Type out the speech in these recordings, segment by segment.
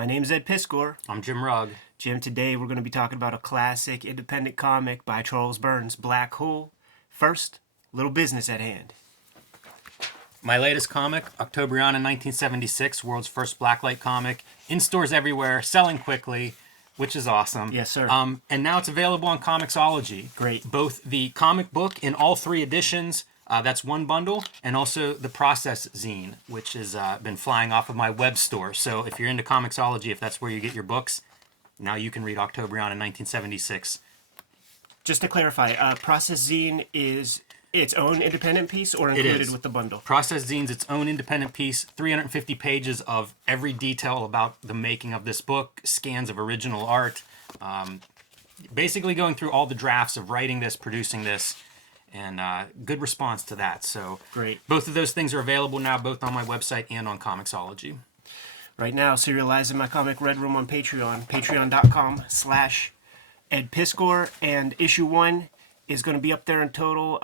My name's Ed Piskor. I'm Jim Rugg. Jim, today we're going to be talking about a classic independent comic by Charles Burns, Black Hole. First, little business at hand. My latest comic, Octobriana 1976, world's first blacklight comic, in stores everywhere, selling quickly, which is awesome. Yes, sir. And now it's available on Comixology. Great. Both the comic book in all three editions, that's one bundle, and also the Process zine, which has been flying off of my web store. So if you're into Comixology, if that's where you get your books, now you can read Octobriana 1976. Just to clarify, Process Zine is its own independent piece or included with the bundle? Process Zine's its own independent piece, 350 pages of every detail about the making of this book, scans of original art, basically going through all the drafts of writing this, producing this, and good response to that. So great. Both of those things are available now, both on my website and on Comixology. Right now, serializing my comic Red Room on Patreon, patreon.com/Ed Piskor, and issue 1 is going to be up there in total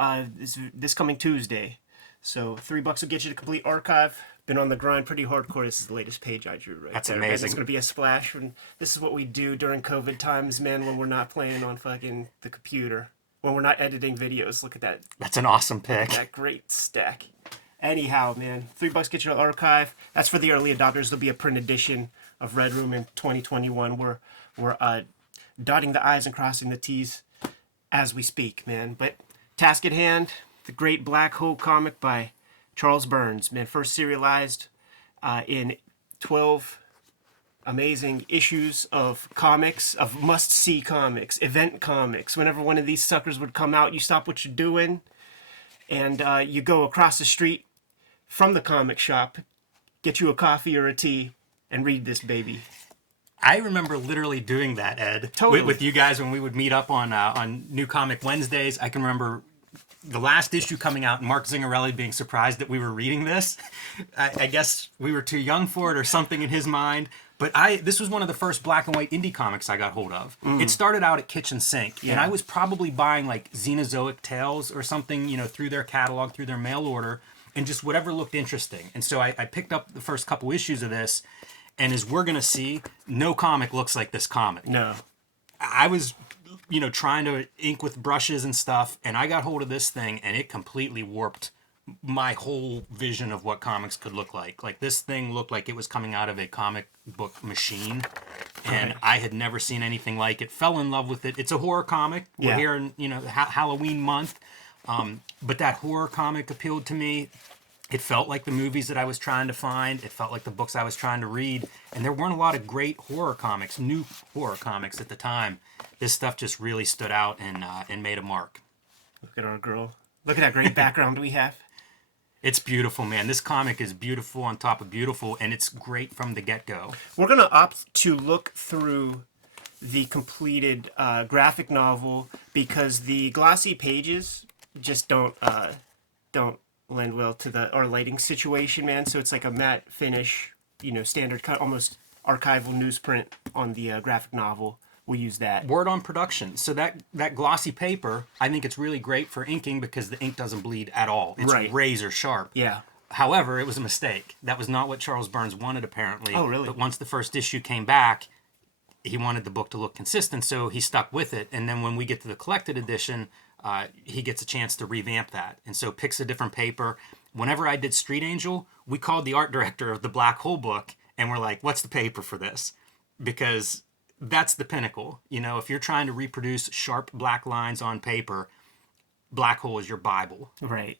this coming Tuesday. So $3 will get you the complete archive. Been on the grind pretty hardcore. This is the latest page I drew right That's there. amazing. And it's going to be a splash. And this is what we do during COVID times, man, when we're not playing on fucking the computer. When we're not editing videos. Look at that. That's an awesome pick. That great stack. Anyhow, man, $3 get you the archive. That's for the early adopters. There'll be a print edition of Red Room in 2021. We're dotting the I's and crossing the T's as we speak, man. But task at hand, the great Black Hole comic by Charles Burns, man. First serialized in 12 amazing issues of comics, of must-see comics, event comics. Whenever one of these suckers would come out, you stop what you're doing and you go across the street from the comic shop, get you a coffee or a tea, and read this baby. I remember literally doing that, Ed, Totally. with you guys when we would meet up on New Comic Wednesdays. I can remember the last issue coming out and Mark Zingarelli being surprised that we were reading this. I guess we were too young for it or something in his mind. But this was one of the first black and white indie comics I got hold of. It started out at Kitchen Sink, and I was probably buying like Xenozoic Tales or something, through their catalog, through their mail order, and just whatever looked interesting. And so I picked up the first couple issues of this, and as we're going to see, no comic looks like this comic. No. I was, trying to ink with brushes and stuff, and I got hold of this thing, and it completely warped my whole vision of what comics could look like. Like, this thing looked like it was coming out of a comic book machine, and I had never seen anything like it. Fell in love with it. It's a horror comic. We're here in, Halloween month, but that horror comic appealed to me. It felt like the movies that I was trying to find. It felt like the books I was trying to read. And there weren't a lot of great horror comics, new horror comics at the time. This stuff just really stood out and made a mark. Look at our girl. Look at that great background we have. It's beautiful, man. This comic is beautiful on top of beautiful, and it's great from the get-go. We're going to opt to look through the completed graphic novel because the glossy pages just don't lend well to our lighting situation, man. So it's like a matte finish, standard cut, almost archival newsprint on the graphic novel. We'll use that. Word on production. So that glossy paper, I think it's really great for inking because the ink doesn't bleed at all. It's razor sharp. Yeah. However, it was a mistake. That was not what Charles Burns wanted, apparently. Oh, really? But once the first issue came back, he wanted the book to look consistent, so he stuck with it. And then when we get to the collected edition, he gets a chance to revamp that. And so picks a different paper. Whenever I did Street Angel, we called the art director of the Black Hole book, and we're like, what's the paper for this? Because that's the pinnacle. If you're trying to reproduce sharp black lines on paper, Black Hole is your Bible. Right.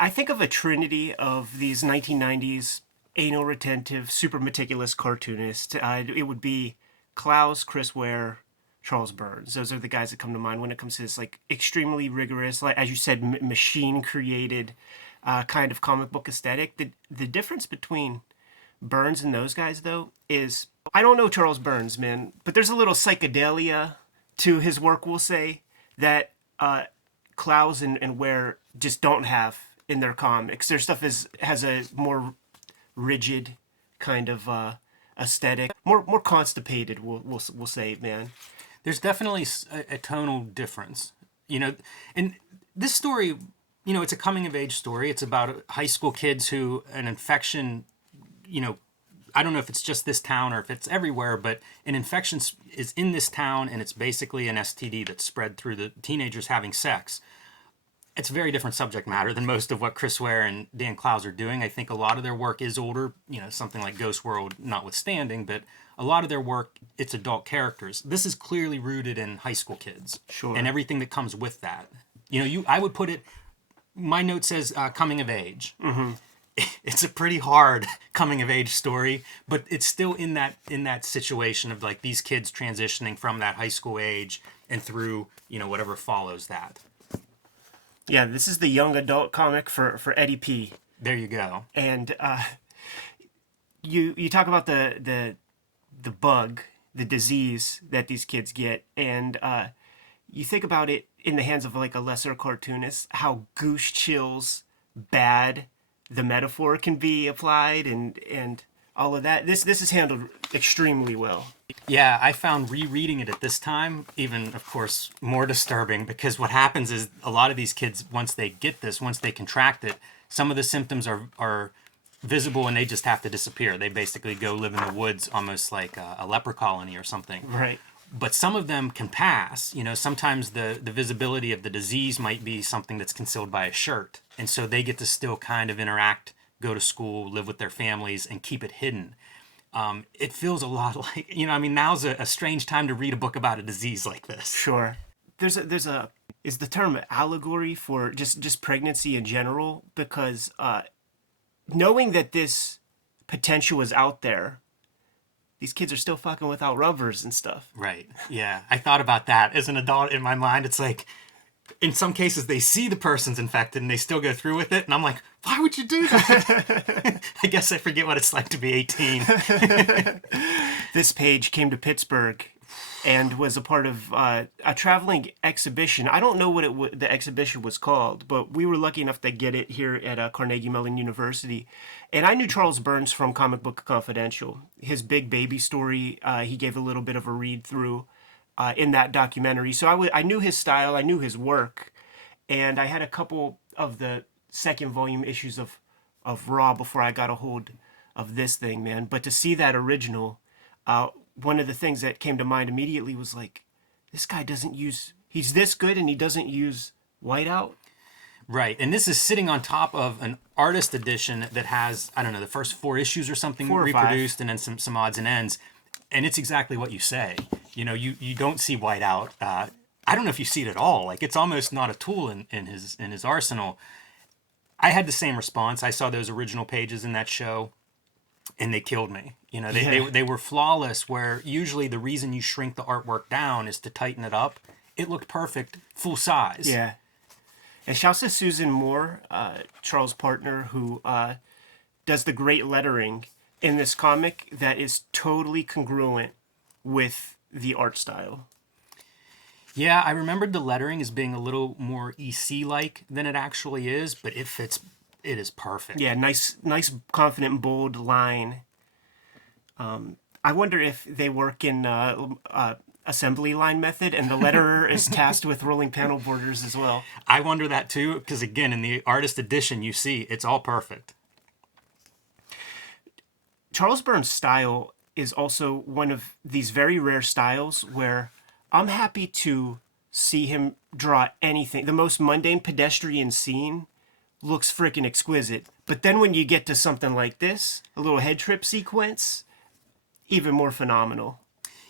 I think of a trinity of these 1990s anal retentive, super meticulous cartoonists. It would be Klaus, Chris Ware, Charles Burns. Those are the guys that come to mind when it comes to this like extremely rigorous, like as you said, machine created kind of comic book aesthetic. The difference between Burns and those guys, though, is I don't know Charles Burns, man, but there's a little psychedelia to his work, we'll say, that Klaus and Ware just don't have in their comics. Their stuff has a more rigid kind of aesthetic, more constipated, we'll say, man. There's definitely a tonal difference, and this story, it's a coming of age story. It's about high school kids who an infection, I don't know if it's just this town or if it's everywhere, but an infection is in this town, and it's basically an STD that's spread through the teenagers having sex. It's a very different subject matter than most of what Chris Ware and Dan Clowes are doing. I think a lot of their work is older, something like Ghost World notwithstanding, but a lot of their work, it's adult characters. This is clearly rooted in high school kids. Sure. And everything that comes with that. I would put it, my note says coming of age. Mm-hmm. It's a pretty hard coming of age story, but it's still in that situation of like these kids transitioning from that high school age and through, whatever follows that. Yeah, this is the young adult comic for Eddie P. There you go. And you talk about the bug, the disease that these kids get, and you think about it in the hands of like a lesser cartoonist, how goose chills bad the metaphor can be applied, and all of that. This is handled extremely well. Yeah, I found rereading it at this time even, of course, more disturbing, because what happens is a lot of these kids, once they contract it, some of the symptoms are visible and they just have to disappear. They basically go live in the woods almost like a leper colony or something. Right. But some of them can pass. Sometimes the visibility of the disease might be something that's concealed by a shirt. And so they get to still kind of interact, go to school, live with their families, and keep it hidden. It feels a lot like, now's a strange time to read a book about a disease like this. Sure. Is the term allegory for just pregnancy in general? Because knowing that this potential is out there, these kids are still fucking without rubbers and stuff. Right. Yeah. I thought about that as an adult. In my mind, it's like, in some cases, they see the person's infected and they still go through with it. And I'm like, why would you do that? I guess I forget what it's like to be 18. This page came to Pittsburgh and was a part of a traveling exhibition. I don't know what the exhibition was called, but we were lucky enough to get it here at Carnegie Mellon University. And I knew Charles Burns from Comic Book Confidential. His Big Baby story, he gave a little bit of a read through in that documentary. So I knew his style, I knew his work, and I had a couple of the second volume issues of Raw before I got a hold of this thing, man. But to see that original, one of the things that came to mind immediately was like, this guy he's this good and he doesn't use whiteout. Right. And this is sitting on top of an artist edition that has, I don't know, the first 4 issues or something 4 or reproduced 5. And then some odds and ends. And it's exactly what you say. You don't see whiteout. I don't know if you see it at all. Like, it's almost not a tool in his arsenal. I had the same response. I saw those original pages in that show, and they killed me. They were flawless, where usually the reason you shrink the artwork down is to tighten it up. It looked perfect, full size. Yeah. And shouts to Susan Moore, Charles' partner, who does the great lettering in this comic that is totally congruent with the art style. Yeah, I remembered the lettering as being a little more EC-like than it actually is, but it fits. It is perfect. Yeah, nice, confident, bold line. I wonder if they work in assembly line method, and the letterer is tasked with rolling panel borders as well. I wonder that too, because again, in the artist edition, you see it's all perfect. Charles Burns' style is also one of these very rare styles where I'm happy to see him draw anything. The most mundane pedestrian scene looks freaking exquisite. But then when you get to something like this, a little head trip sequence, even more phenomenal.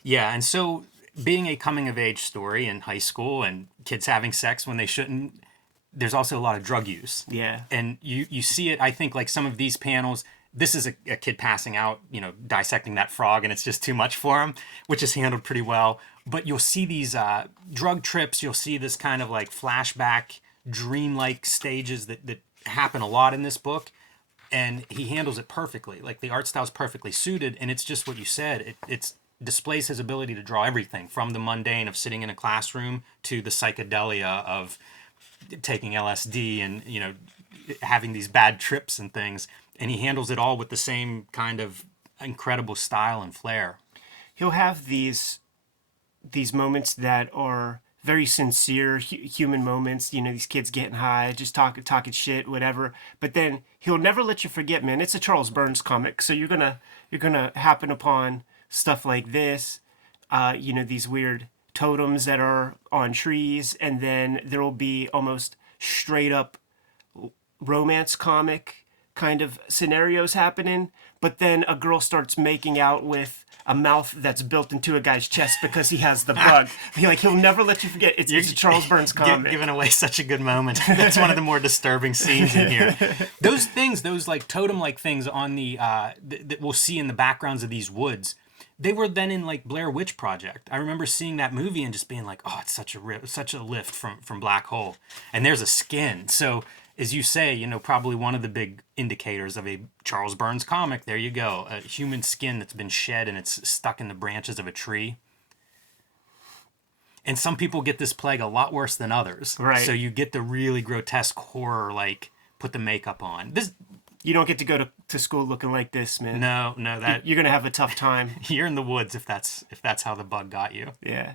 Yeah, and so being a coming-of-age story in high school and kids having sex when they shouldn't, there's also a lot of drug use. Yeah. And you see it, I think, like some of these panels, this is a kid passing out, dissecting that frog, and it's just too much for him, which is handled pretty well. But you'll see these drug trips, you'll see this kind of like flashback, dreamlike stages that happen a lot in this book, and he handles it perfectly. Like, the art style's perfectly suited, and it's just what you said. It displays his ability to draw everything, from the mundane of sitting in a classroom to the psychedelia of taking LSD and, having these bad trips and things. And he handles it all with the same kind of incredible style and flair. He'll have these moments that are very sincere human moments. You know, these kids getting high, just talking shit, whatever. But then he'll never let you forget, man. It's a Charles Burns comic, so you're gonna happen upon stuff like this. You know, these weird totems that are on trees, and then there will be almost straight up romance comic kind of scenarios happening, but then a girl starts making out with a mouth that's built into a guy's chest because he has the bug. He'll never let you forget. It's a Charles Burns comic. Giving away such a good moment. That's one of the more disturbing scenes in here. Those things, those like totem-like things on the that we'll see in the backgrounds of these woods, they were then in like Blair Witch Project. I remember seeing that movie and just being like, oh, it's such a lift from Black Hole. And there's a skin. So as you say, you know, probably one of the big indicators of a Charles Burns comic, there you go, a human skin that's been shed and it's stuck in the branches of a tree. And some people get this plague a lot worse than others. Right. So you get the really grotesque horror, like, put the makeup on. You don't get to go to school looking like this, man. No, that You're gonna have a tough time. you're in the woods if that's how the bug got you. Yeah.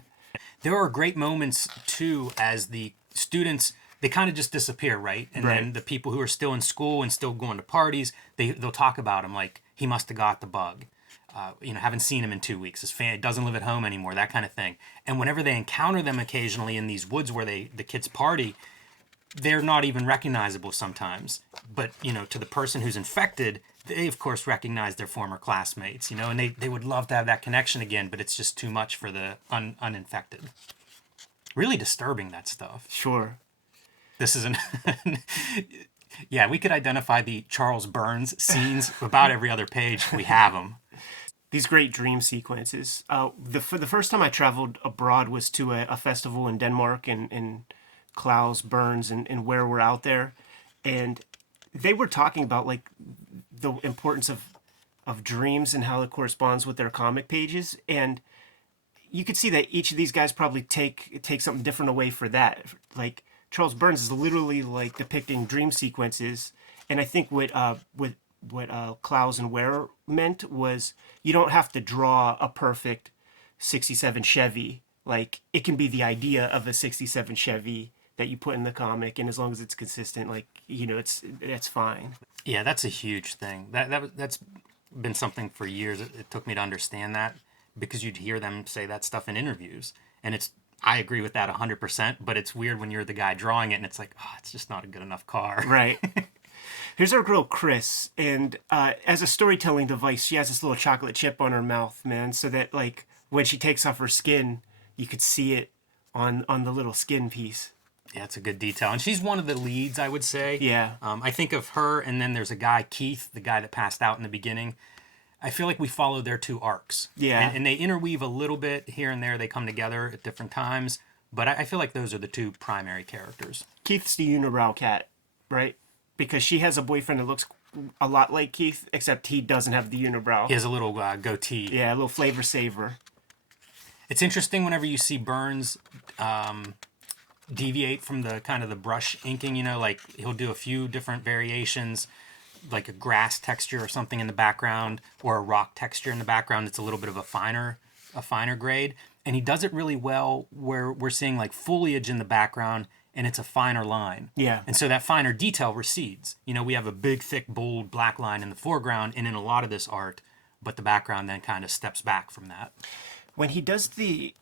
There are great moments too as the students, they kind of just disappear, right? And then the people who are still in school and still going to parties, they'll talk about him like he must have got the bug. You know, haven't seen him in 2 weeks. His family doesn't live at home anymore. That kind of thing. And whenever they encounter them occasionally in these woods where the kids party, they're not even recognizable sometimes. But you know, to the person who's infected, they of course recognize their former classmates. You know, and they would love to have that connection again, but it's just too much for the uninfected. Really disturbing, that stuff. Sure. This is yeah, we could identify the Charles Burns scenes about every other page. We have them. These great dream sequences. The first time I traveled abroad was to a festival in Denmark, in Klaus Burns and where we're out there. And they were talking about like the importance of dreams and how it corresponds with their comic pages. And you could see that each of these guys probably take something different away for that. Like, Charles Burns is literally like depicting dream sequences, and I think what Klaus and Ware meant was you don't have to draw a perfect '67 Chevy. Like, it can be the idea of a '67 Chevy that you put in the comic, and as long as it's consistent, like, you know, it's fine. Yeah, that's a huge thing. That's been something for years. It took me to understand that, because you'd hear them say that stuff in interviews, and I agree with that 100%, but it's weird when you're the guy drawing it and it's like, oh, it's just not a good enough car. Right. Here's our girl, Chris, and as a storytelling device, she has this little chocolate chip on her mouth, man, so that, like, when she takes off her skin, you could see it on the little skin piece. Yeah, it's a good detail. And she's one of the leads, I would say. Yeah. I think of her, and then there's a guy, Keith, the guy that passed out in the beginning. I feel like we follow their two arcs. Yeah. And they interweave a little bit here and there. They come together at different times. But I feel like those are the two primary characters. Keith's the unibrow cat, right? Because she has a boyfriend that looks a lot like Keith, except he doesn't have the unibrow. He has a little goatee. Yeah, a little flavor saver. It's interesting whenever you see Burns deviate from the kind of the brush inking, you know, like he'll do a few different variations, like a grass texture or something in the background, or a rock texture in the background. It's a little bit of a finer grade, and he does it really well where we're seeing like foliage in the background and it's a finer line. Yeah. And so that finer detail recedes. You know, we have a big, thick, bold black line in the foreground and in a lot of this art, but the background then kind of steps back from that. When he does the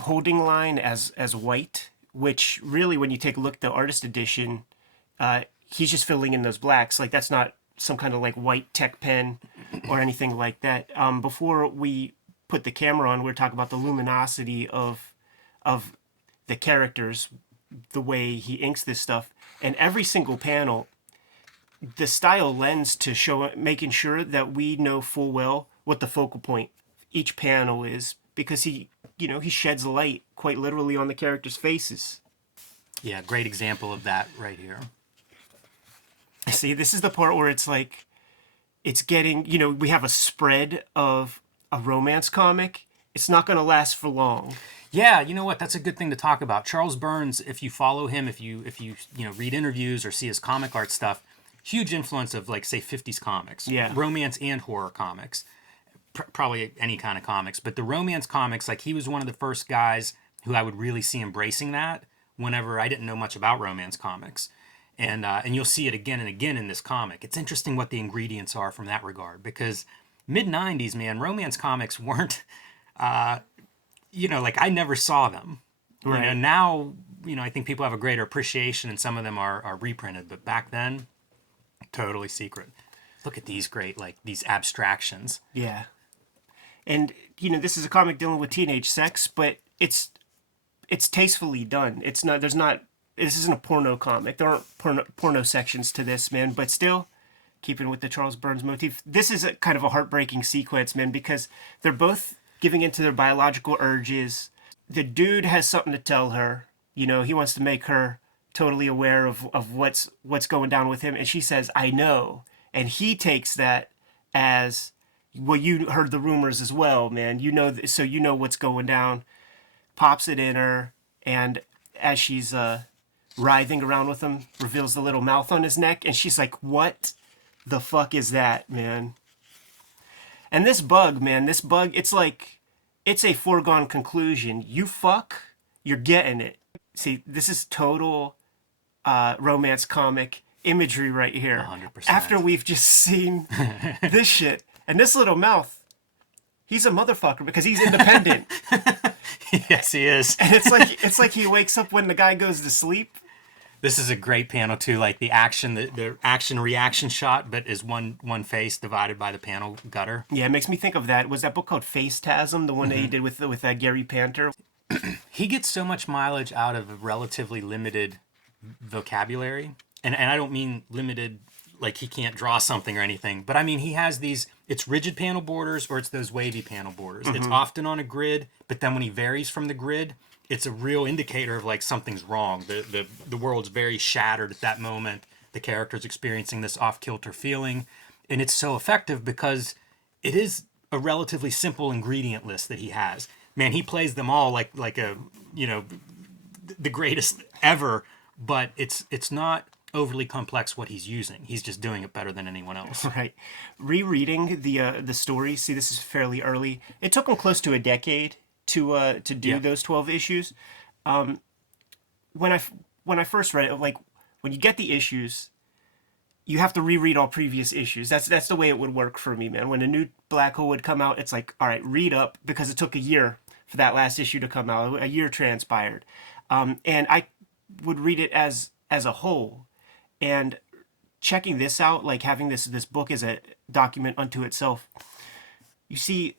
holding line as white, which really, when you take a look at the artist edition, he's just filling in those blacks. Like, that's not some kind of like white tech pen or anything like that. Before we put the camera on, we were talking about the luminosity of the characters, the way he inks this stuff, and every single panel, the style lends to making sure that we know full well what the focal point each panel is, because he sheds light quite literally on the characters' faces. Yeah, great example of that right here. See, this is the part where it's like, it's getting, we have a spread of a romance comic. It's not going to last for long. Yeah, you know what? That's a good thing to talk about. Charles Burns, if you follow him, if you read interviews or see his comic art stuff, huge influence of, like, say, 50s comics. Yeah. Romance and horror comics. Probably any kind of comics. But the romance comics, like, he was one of the first guys who I would really see embracing that whenever I didn't know much about romance comics. And you'll see it again and again in this comic. It's interesting what the ingredients are from that regard, because mid 90s, man, romance comics weren't, like I never saw them. Right. Now, I think people have a greater appreciation and some of them are reprinted, but back then, totally secret. Look at these great, like these abstractions. Yeah. And, this is a comic dealing with teenage sex, but it's tastefully done. This isn't a porno comic. There aren't porno sections to this, man, but still, keeping with the Charles Burns motif, this is kind of a heartbreaking sequence, man, because they're both giving into their biological urges. The dude has something to tell her. He wants to make her totally aware of what's going down with him. And she says, I know. And he takes that as, well, you heard the rumors as well, man. So you know what's going down. Pops it in her. And as she's writhing around with him, reveals the little mouth on his neck. And she's like, what the fuck is that, man? And this bug, it's a foregone conclusion. You fuck, you're getting it. See, this is total romance comic imagery right here. 100%. After we've just seen this shit. And this little mouth, he's a motherfucker because he's independent. Yes, he is. And it's like he wakes up when the guy goes to sleep. This is a great panel too, like the action reaction shot, but is one face divided by the panel gutter. Yeah, it makes me think of that. Was that book called Facetasm, the one that he did with Gary Panter? He gets so much mileage out of a relatively limited vocabulary, and I don't mean limited like he can't draw something or anything, but I mean he has these. It's rigid panel borders or it's those wavy panel borders. It's often on a grid, but then when he varies from the grid, it's a real indicator of like something's wrong. The world's very shattered at that moment. The character's experiencing this off-kilter feeling. And it's so effective because it is a relatively simple ingredient list that he has. Man, he plays them all like a, the greatest ever, but it's not overly complex what he's using. He's just doing it better than anyone else. Right. Rereading the story, see, this is fairly early. It took him close to a decade to do those 12 issues. When I first read it, like when you get the issues, you have to reread all previous issues. That's the way it would work for me, man. When a new Black Hole would come out, it's like, all right, read up, because it took a year for that last issue to come out. A year transpired, and I would read it as a whole. And checking this out, like having this book as a document unto itself, you see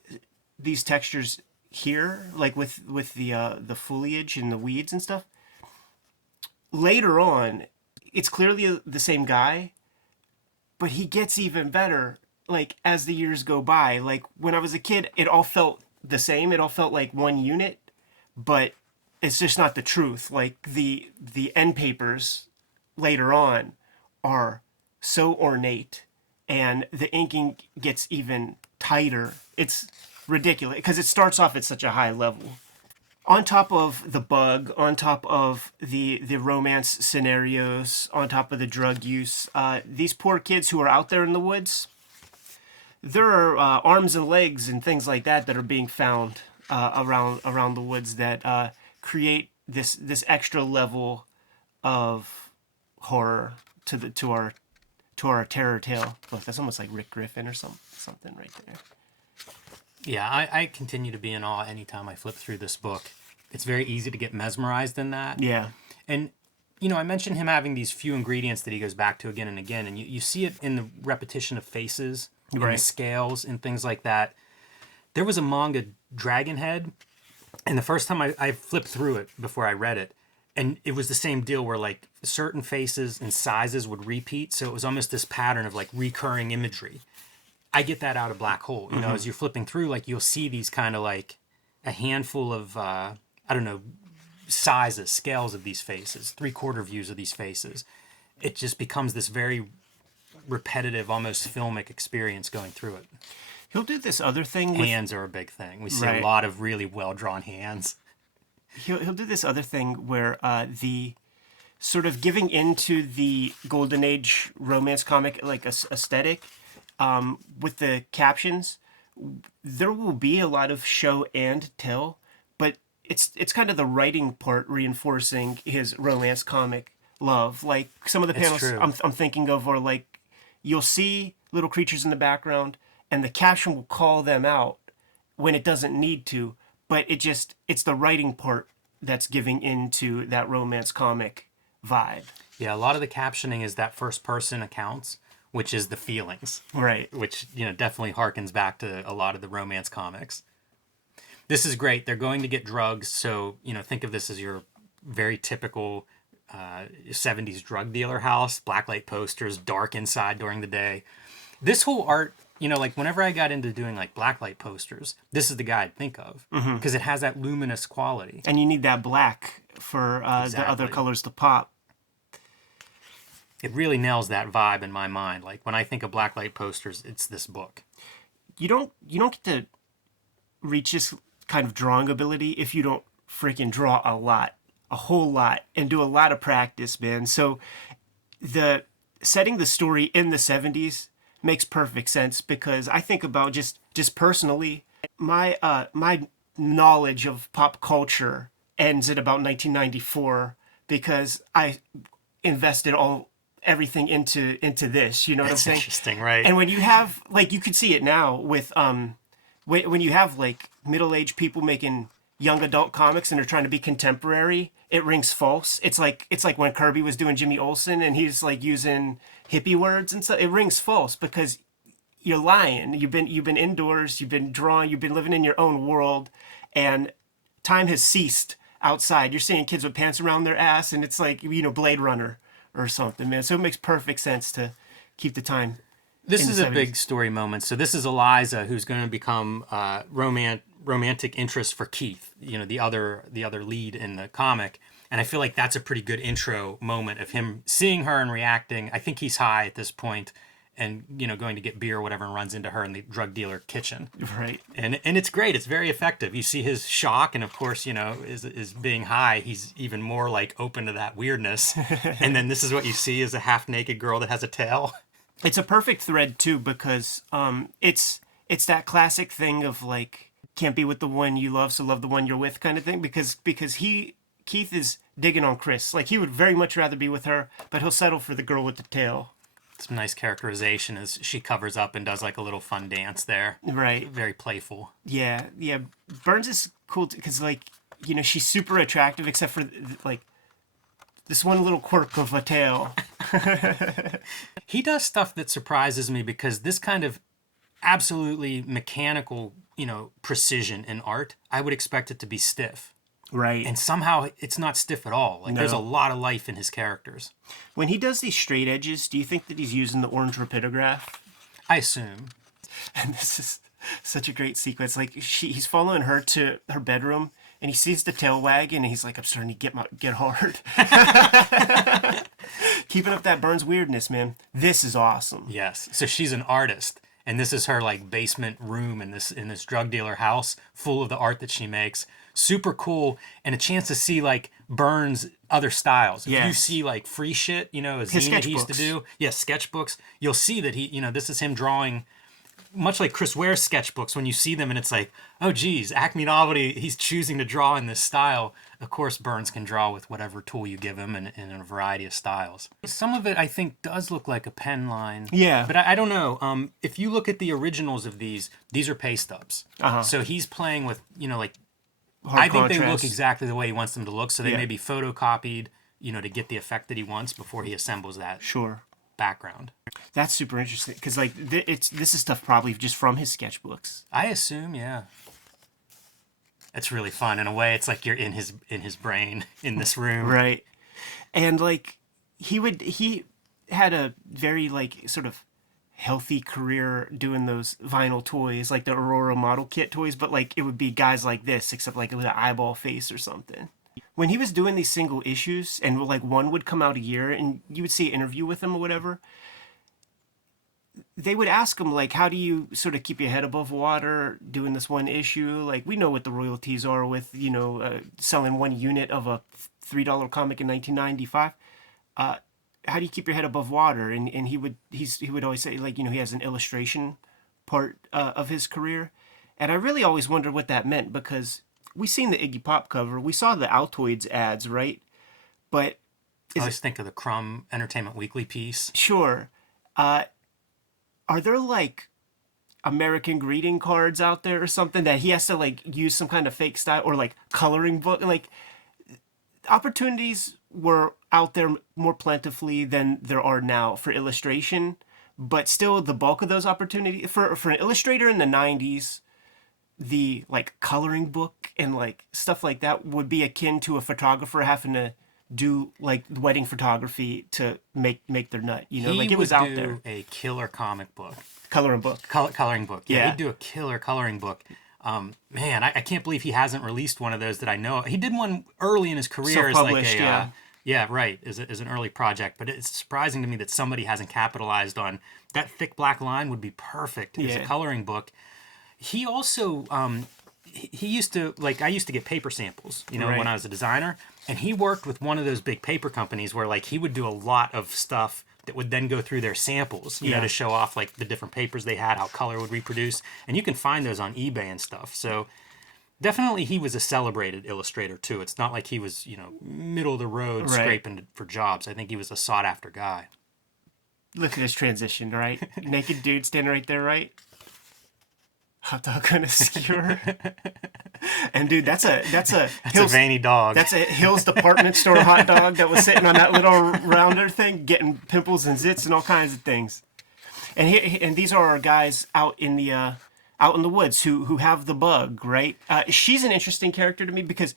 these textures here, like with the foliage and the weeds and stuff. Later on, it's clearly the same guy, but he gets even better, like, as the years go by. Like, when I was a kid, it all felt the same. It all felt like one unit, but it's just not the truth. Like, the end papers later on are so ornate, and the inking gets even tighter. It's ridiculous because it starts off at such a high level. On top of the bug, on top of the romance scenarios, on top of the drug use, these poor kids who are out there in the woods, there are arms and legs and things like that are being found around the woods that create this extra level of horror to our terror tale. Look, that's almost like Rick Griffin or something right there. Yeah, I continue to be in awe anytime I flip through this book. It's very easy to get mesmerized in that. Yeah. And, I mentioned him having these few ingredients that he goes back to again and again, and you see it in the repetition of faces, in the scales, and things like that. There was a manga, Dragonhead, and the first time I flipped through it before I read it, and it was the same deal where, like, certain faces and sizes would repeat, so it was almost this pattern of, like, recurring imagery. I get that out of Black Hole. As you're flipping through, like, you'll see these kind of, like, a handful of, sizes, scales of these faces, 3/4 views of these faces. It just becomes this very repetitive, almost filmic experience going through it. He'll do this other thing. Hands are a big thing. We see a lot of really well-drawn hands. He'll do this other thing where the sort of giving into the Golden Age romance comic like aesthetic with the captions, there will be a lot of show and tell, but it's kind of the writing part reinforcing his romance comic love. Like some of the panels true. I'm thinking of are like you'll see little creatures in the background and the caption will call them out when it doesn't need to, but it's the writing part that's giving into that romance comic vibe. Yeah, a lot of the captioning is that first person accounts, which is the feelings, Right. which, definitely harkens back to a lot of the romance comics. This is great. They're going to get drugs, so, think of this as your very typical 70s drug dealer house, blacklight posters, dark inside during the day. This whole art, like whenever I got into doing like blacklight posters, this is the guy I'd think of because it has that luminous quality. And you need that black for the other colors to pop. It really nails that vibe in my mind. Like when I think of blacklight posters, it's this book. You don't get to reach this kind of drawing ability if you don't freaking draw a whole lot, and do a lot of practice, man. So the setting the story in the 70s makes perfect sense because I think about just personally, my knowledge of pop culture ends at about 1994 because I invested everything into this. You know what I'm That's saying? interesting, right? And when you have like you could see it now with when you have like middle-aged people making young adult comics and they're trying to be contemporary, it rings false. It's like when Kirby was doing Jimmy Olsen and he's like using hippie words and stuff. It rings false because you're lying. You've been indoors, you've been drawing, you've been living in your own world, and time has ceased outside. You're seeing kids with pants around their ass, and it's like Blade Runner or something, man. So it makes perfect sense to keep the time. This in is the a 70s. big story moment. So this is Eliza, who's going to become romantic interest for Keith, the other lead in the comic. And I feel like that's a pretty good intro moment of him seeing her and reacting. I think he's high at this point and, going to get beer or whatever and runs into her in the drug dealer kitchen. Right. And it's great. It's very effective. You see his shock, and of course, is being high, he's even more like open to that weirdness. And then this is what you see is a half-naked girl that has a tail. It's a perfect thread too because it's that classic thing of like can't be with the one you love, so love the one you're with kind of thing because Keith is digging on Chris. Like he would very much rather be with her, but he'll settle for the girl with the tail. Some nice characterization as she covers up and does like a little fun dance there. Right. Very playful. Yeah. Burns is cool because like she's super attractive except for like this one little quirk of a tail. He does stuff that surprises me because this kind of absolutely mechanical, precision in art, I would expect it to be stiff. Right. And somehow it's not stiff at all. Like there's a No. lot of life in his characters. When he does these straight edges, do you think that he's using the orange rapidograph? I assume. And this is such a great sequence. Like he's following her to her bedroom, and he sees the tail wagging, and he's like, "I'm starting to get hard." Keeping up that Burns weirdness, man. This is awesome. Yes. So she's an artist, and this is her like basement room in this drug dealer house full of the art that she makes. Super cool, and a chance to see like Burns' other styles. If Yeah. you see like free shit, a His zine that he used to sketchbooks. do, sketchbooks, you'll see that he, this is him drawing, much like Chris Ware's sketchbooks. When you see them, and it's like, oh geez, Acme Novelty, he's choosing to draw in this style. Of course, Burns can draw with whatever tool you give him, and in a variety of styles. Some of it, I think, does look like a pen line. Yeah. But I don't know. If you look at the originals of these are paste stubs. Uh-huh. So he's playing with, like, Hard I think they look contrast. exactly the way he wants them to look. So they Yeah. may be photocopied, to get the effect that he wants before he assembles that Sure. background. That's super interesting because like this is stuff probably just from his sketchbooks. I assume, yeah. It's really fun in a way. It's like you're in his brain in this room. Right. And like he had a very like sort of healthy career doing those vinyl toys, like the Aurora model kit toys, but like it would be guys like this, except like with an eyeball face or something. When he was doing these single issues and like one would come out a year and you would see an interview with him or whatever, they would ask him like, how do you sort of keep your head above water doing this one issue? Like we know what the royalties are with, selling one unit of a $3 comic in 1995. How do you keep your head above water? And he would always say like, he has an illustration part of his career. And I really always wondered what that meant because we seen the Iggy Pop cover. We saw the Altoids ads, right? But I always think of the Crumb Entertainment Weekly piece. sure, are there like American greeting cards out there or something that he has to like use some kind of fake style or like coloring book? Like opportunities were out there more plentifully than there are now for illustration, but still the bulk of those opportunities for an illustrator in the 90s, the like coloring book and like stuff like that would be akin to a photographer having to do like wedding photography to make their nut, you know, like it was out there. He would do a killer comic book. Coloring book. Coloring book. Yeah, Yeah. he'd do a killer coloring book. Man, I can't believe he hasn't released one of those that I know. He did one early in his career as like Self-published, a yeah. yeah, right, as an early project. But it's surprising to me that somebody hasn't capitalized on that. Thick black line would be perfect as a Yeah. coloring book. He also he used to, like, I used to get paper samples, you know, Right. when I was a designer, and he worked with one of those big paper companies where like he would do a lot of stuff that would then go through their samples, you know, Yeah. to show off like the different papers they had, how color would reproduce, and you can find those on eBay and stuff. So definitely he was a celebrated illustrator too. It's not like he was, you know, middle of the road Right. scraping for jobs. I think he was a sought after guy. Look at this transition, right? Naked dude standing right there, right? Hot dog on a skewer. And dude, that's a That's a Hills, veiny dog. that's a Hills department store hot dog that was sitting on that little rounder thing, getting pimples and zits and all kinds of things. And these are our guys out in the woods who have the bug, right? She's an interesting character to me because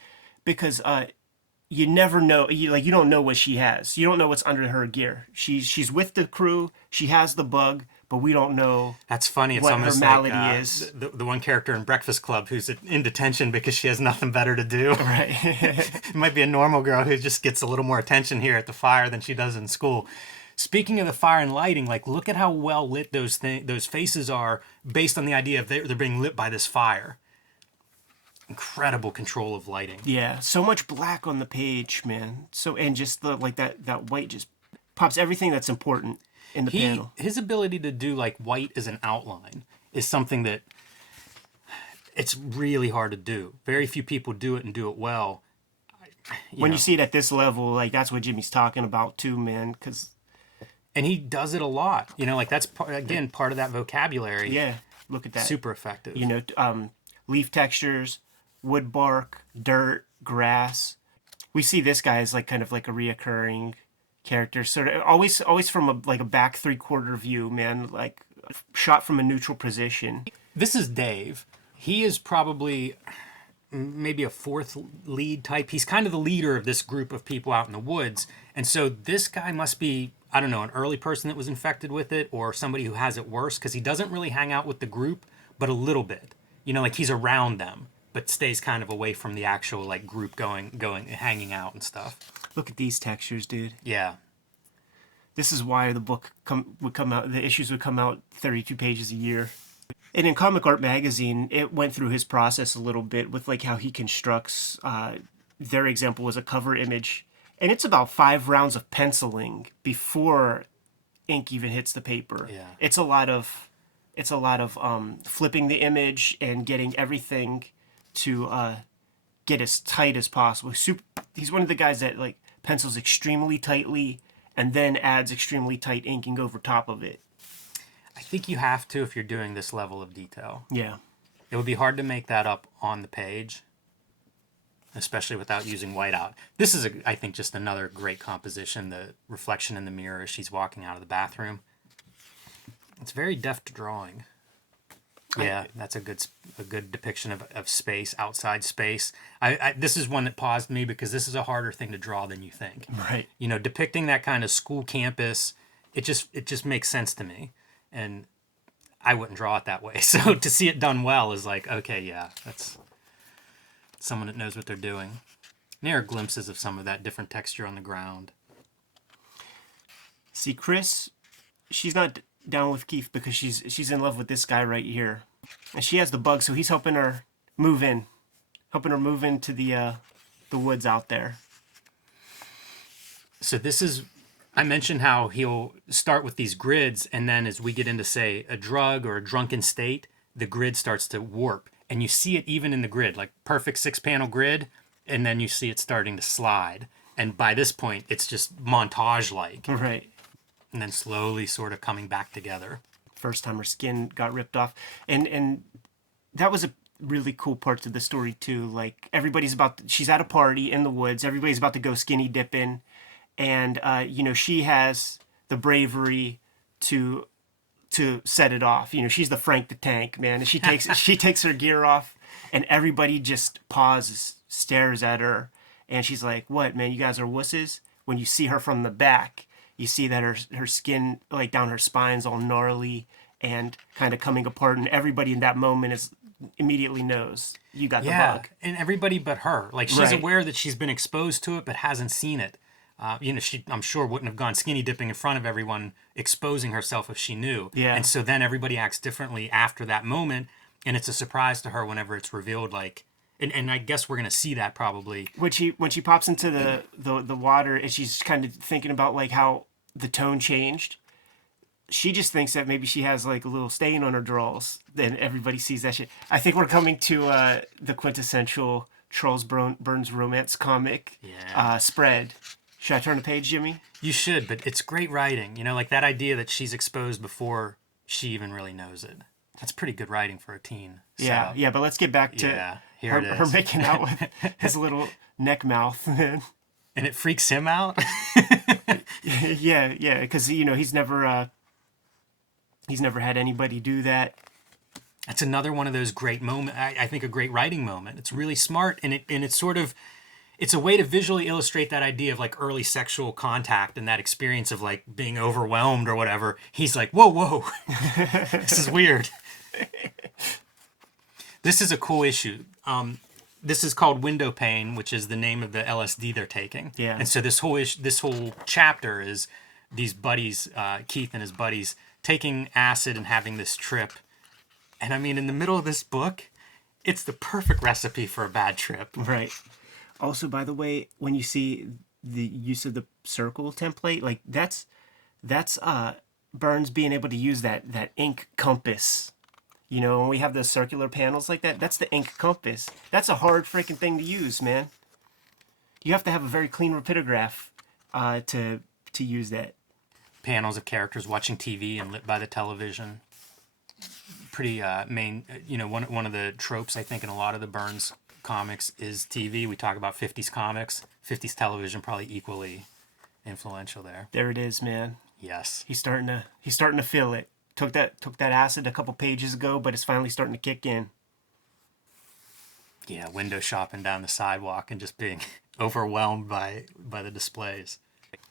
you never know, you don't know what she has. You don't know what's under her gear. She's with the crew. She has the bug, but we don't know. That's funny. It's what her almost malady like is. the one character in Breakfast Club who's in detention because she has nothing better to do. Right. It might be a normal girl who just gets a little more attention here at the fire than she does in school. Speaking of the fire and lighting, like look at how well lit those faces are based on the idea of they're being lit by this fire. Incredible control of lighting. Yeah, so much black on the page, man. So and just the like that white just pops everything that's important in the panel. His ability to do like white as an outline is something that it's really hard to do. Very few people do it and do it well. When you see it at this level, like that's what Jimmy's talking about too, man. And he does it a lot. You know, like that's again part of that vocabulary. Yeah, look at that. Super effective. You know, leaf textures, wood bark, dirt, grass. We see this guy as like kind of like a reoccurring character, sort of always from a back 3/4 view, man, like shot from a neutral position. This is Dave. He is probably maybe a fourth lead type. He's kind of the leader of this group of people out in the woods. And so this guy must be, I don't know, an early person that was infected with it or somebody who has it worse because he doesn't really hang out with the group, but a little bit. You know, like he's around them, but stays kind of away from the actual like group going, hanging out and stuff. Look at these textures, dude. Yeah. This is why the book would come out. The issues would come out 32 pages a year. And in Comic Art Magazine, it went through his process a little bit with like how he constructs. Their example was a cover image, and it's about 5 rounds of penciling before ink even hits the paper. Yeah. It's a lot of flipping the image and getting everything to get as tight as possible. He's one of the guys that like pencils extremely tightly and then adds extremely tight inking over top of it. I think you have to if you're doing this level of detail. Yeah. It would be hard to make that up on the page, especially without using whiteout. This is, I think, just another great composition, the reflection in the mirror as she's walking out of the bathroom. It's very deft drawing. Yeah, that's a good depiction of space, outside space. This is one that paused me because this is a harder thing to draw than you think. Right. You know, depicting that kind of school campus, it just makes sense to me. And I wouldn't draw it that way. So to see it done well is like, okay, yeah, that's someone that knows what they're doing. And there are glimpses of some of that different texture on the ground. See, Chris, she's not down with Keith because she's in love with this guy right here. And she has the bug, so he's helping her move into the woods out there. So this is, I mentioned how he'll start with these grids, and then as we get into, say, a drug or a drunken state, the grid starts to warp. and you see it even in the grid, like perfect 6-panel grid, and then you see it starting to slide. And by this point, it's just montage-like, Right. and then slowly sort of coming back together. First time her skin got ripped off, and that was a really cool part to the story too. Like she's at a party in the woods. Everybody's about to go skinny dipping, and she has the bravery to set it off. She's the Frank the Tank, man. And she takes her gear off, and everybody just pauses, stares at her, and she's like, "What, man? You guys are wusses?" When you see her from the back, you see that her skin, like down her spine's all gnarly and kind of coming apart, and everybody in that moment immediately knows you got the bug. And everybody but her. Like, she's Right. aware that she's been exposed to it, but hasn't seen it. She, I'm sure, wouldn't have gone skinny dipping in front of everyone, exposing herself if she knew. Yeah. And so then everybody acts differently after that moment, and it's a surprise to her whenever it's revealed. Like, and I guess we're gonna see that probably. When she pops into the water and she's kind of thinking about like how the tone changed, she just thinks that maybe she has like a little stain on her drawers. Then everybody sees that shit. I think we're coming to the quintessential Charles Burns romance comic spread. Should I turn the page, Jimmy? You should, but it's great writing. Like that idea that she's exposed before she even really knows it. That's pretty good writing for a teen. Yeah, yeah, but let's get back to her making out with his little neck mouth. And it freaks him out? yeah, because he's never had anybody do that. That's another one of those great moments. I think a great writing moment. It's really smart, and it's sort of, it's a way to visually illustrate that idea of like early sexual contact and that experience of like being overwhelmed or whatever. He's like, whoa, this is weird. This is a cool issue. This is called Window Pane, which is the name of the LSD they're taking. Yeah. And so this whole chapter is these buddies, Keith and his buddies, taking acid and having this trip. And I mean, in the middle of this book, it's the perfect recipe for a bad trip. Right. Also, by the way, when you see the use of the circle template, like that's Burns being able to use that ink compass. When we have those circular panels like that, that's the ink compass. That's a hard freaking thing to use, man. You have to have a very clean rapidograph to use that. Panels of characters watching TV and lit by the television. Pretty main, one of the tropes, I think, in a lot of the Burns comics is TV. We talk about 50s comics. 50s television probably equally influential there. There it is, man. Yes. He's starting to feel it. Took that acid a couple pages ago, but it's finally starting to kick in. Yeah, window shopping down the sidewalk and just being overwhelmed by the displays.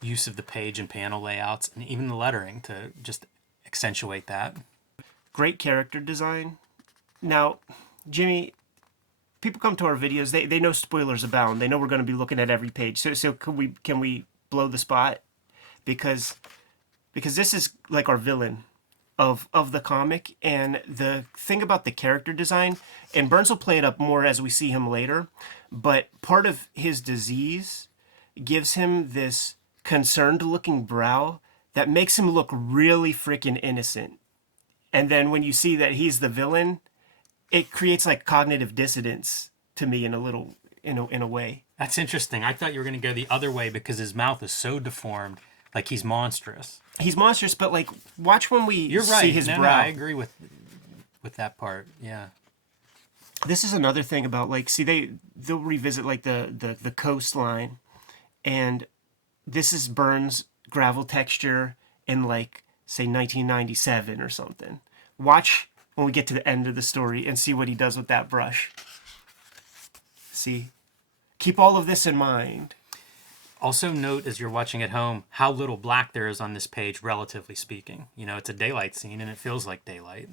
Use of the page and panel layouts and even the lettering to just accentuate that. Great character design. Now, Jimmy, people come to our videos, they know spoilers abound. They know we're going to be looking at every page. So can we blow the spot? Because this is like our villain of the comic, and the thing about the character design, and Burns will play it up more as we see him later, but part of his disease gives him this concerned looking brow that makes him look really freaking innocent. And then when you see that he's the villain, it creates like cognitive dissonance to me in a way. That's interesting. I thought you were going to go the other way because his mouth is so deformed, like he's monstrous. He's monstrous, but like watch when You're right. see his brow. No, I agree with that part. Yeah. This is another thing about like, see, they'll revisit like the coastline, and this is Burns' gravel texture in like say 1997 or something. Watch when we get to the end of the story and see what he does with that brush. See, keep all of this in mind. Also note as you're watching at home how little black there is on this page, relatively speaking. It's a daylight scene and it feels like daylight.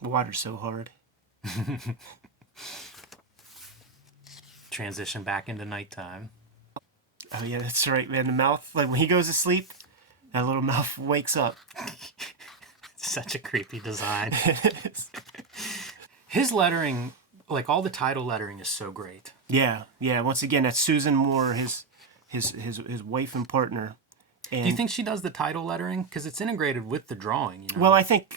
The water's so hard. Transition back into nighttime. Oh yeah, that's right, man. The mouth, like when he goes to sleep, that little mouth wakes up. Such a creepy design. His lettering, like all the title lettering, is so great. Yeah. Once again, that's Susan Moore, his wife and partner. And do you think she does the title lettering? Because it's integrated with the drawing. Well, I think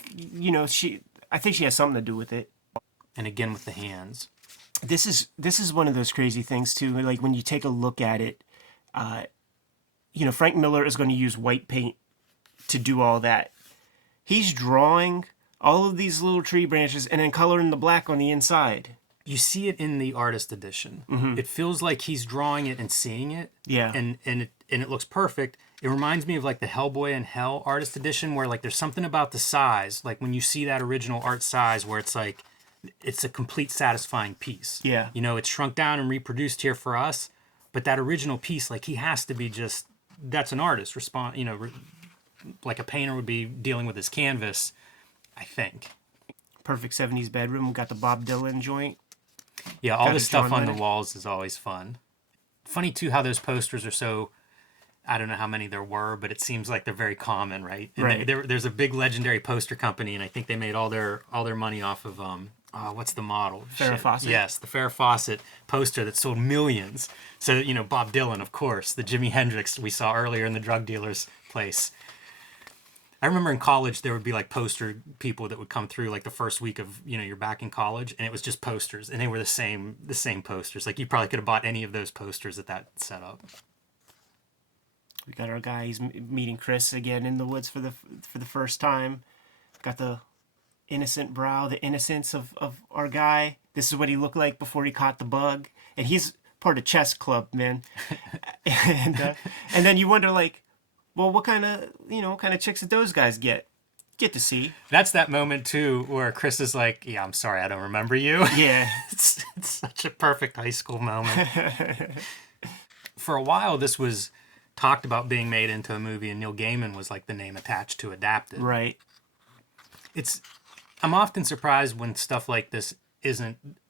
she has something to do with it. And again with the hands. This is one of those crazy things too. Like when you take a look at it, Frank Miller is going to use white paint to do all that. He's drawing all of these little tree branches and then coloring the black on the inside. You see it in the artist edition. It feels like he's drawing it and seeing it. Yeah. And it looks perfect. It reminds me of like the Hellboy and Hell artist edition where like there's something about the size, like when you see that original art size where it's like it's a complete satisfying piece. Yeah. It's shrunk down and reproduced here for us, but that original piece, like he has to be just, that's an artist like a painter would be dealing with his canvas, I think. Perfect 70s bedroom. We got the Bob Dylan joint. Yeah, all Got this a stuff John on the Lennon. walls is always fun. Funny too how those posters are so, I don't know how many there were, but it seems like they're very common, right? And Right. there's a big legendary poster company, and I think they made all their money off of what's the model? Farrah Shit. Fawcett? Yes, the Farrah Fawcett poster that sold millions. So Bob Dylan, of course, the Jimi Hendrix we saw earlier in the drug dealer's place. I remember in college there would be like poster people that would come through like the first week of you're back in college, and it was just posters, and they were the same posters. Like you probably could have bought any of those posters at that setup. We got our guy. He's meeting Chris again in the woods for the first time. Got the innocent brow, the innocence of our guy. This is what he looked like before he caught the bug, and he's part of chess club, man. and then you wonder like, well, what kind of chicks did those guys get to see? That's that moment too where Chris is like, "Yeah, I'm sorry, I don't remember you." Yeah. it's such a perfect high school moment. For a while, this was talked about being made into a movie, and Neil Gaiman was like the name attached to adapt it. Right. I'm often surprised when stuff like this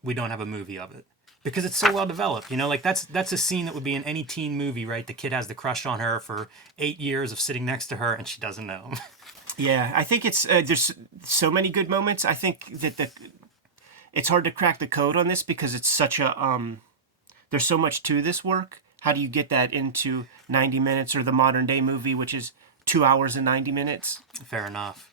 we don't have a movie of it. Because it's so well developed, like that's a scene that would be in any teen movie, right? The kid has the crush on her for 8 years of sitting next to her, and she doesn't know. Yeah, I think it's there's so many good moments. I think that it's hard to crack the code on this because it's such a there's so much to this work. How do you get that into 90 minutes or the modern day movie, which is 2 hours and 90 minutes? Fair enough.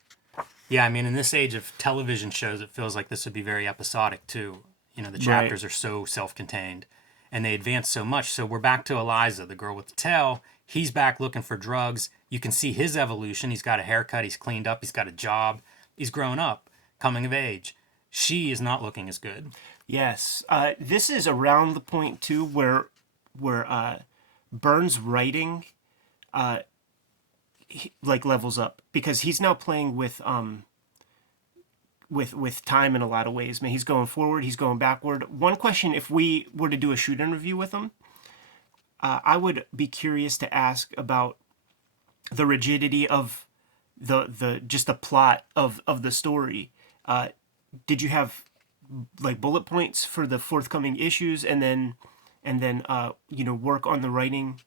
Yeah, I mean, in this age of television shows, it feels like this would be very episodic too. The chapters are so self-contained, and they advance so much. So we're back to Eliza, the girl with the tail. He's back looking for drugs. You can see his evolution. He's got a haircut. He's cleaned up. He's got a job. He's grown up, coming of age. She is not looking as good. Yes, this is around the point too where Burns' writing levels up because he's now playing with time in a lot of ways. Man, he's going forward, he's going backward. One question, if we were to do a shoot interview with him, I would be curious to ask about the rigidity of the just the plot of the story. Did you have like bullet points for the forthcoming issues, and then work on the writing